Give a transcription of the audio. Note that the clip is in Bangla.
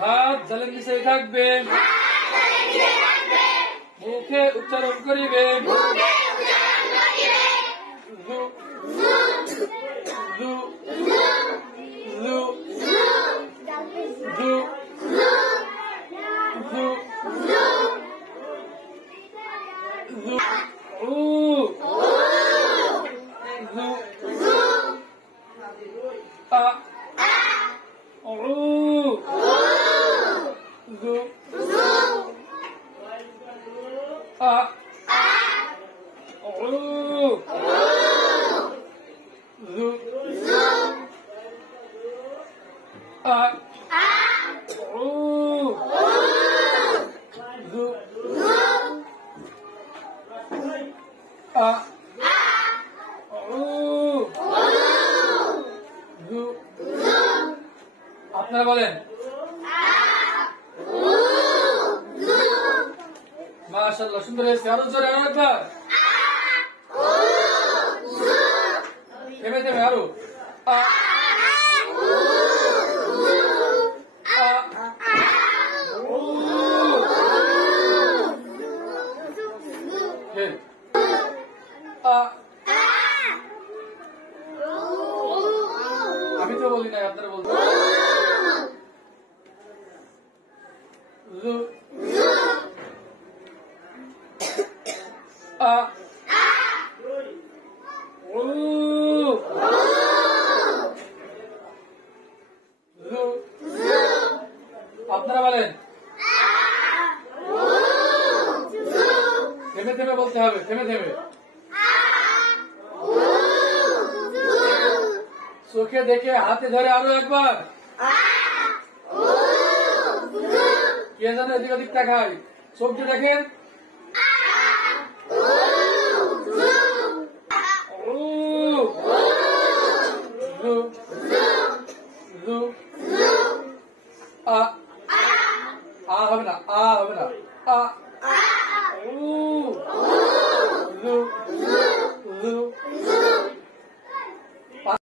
হাত জলের নিচে থাকবে, মুখে উচ্চারণ করিবে। আপনারা বলেন মাশাআল্লাহ, সুন্দর হয়েছে। আরো জোরে, আরো একবার থেমে থেমে আরো। আমি তো বলি নাই, আপনারা বলতে। আপনারা বলেন থেমে থেমে বলতে হবে, থেমে থেমে। চোখে দেখে হাতে ধরে আরো একবার। কে যেন এদিক ওদিক তাকায়, চোখ দিয়ে দেখেন।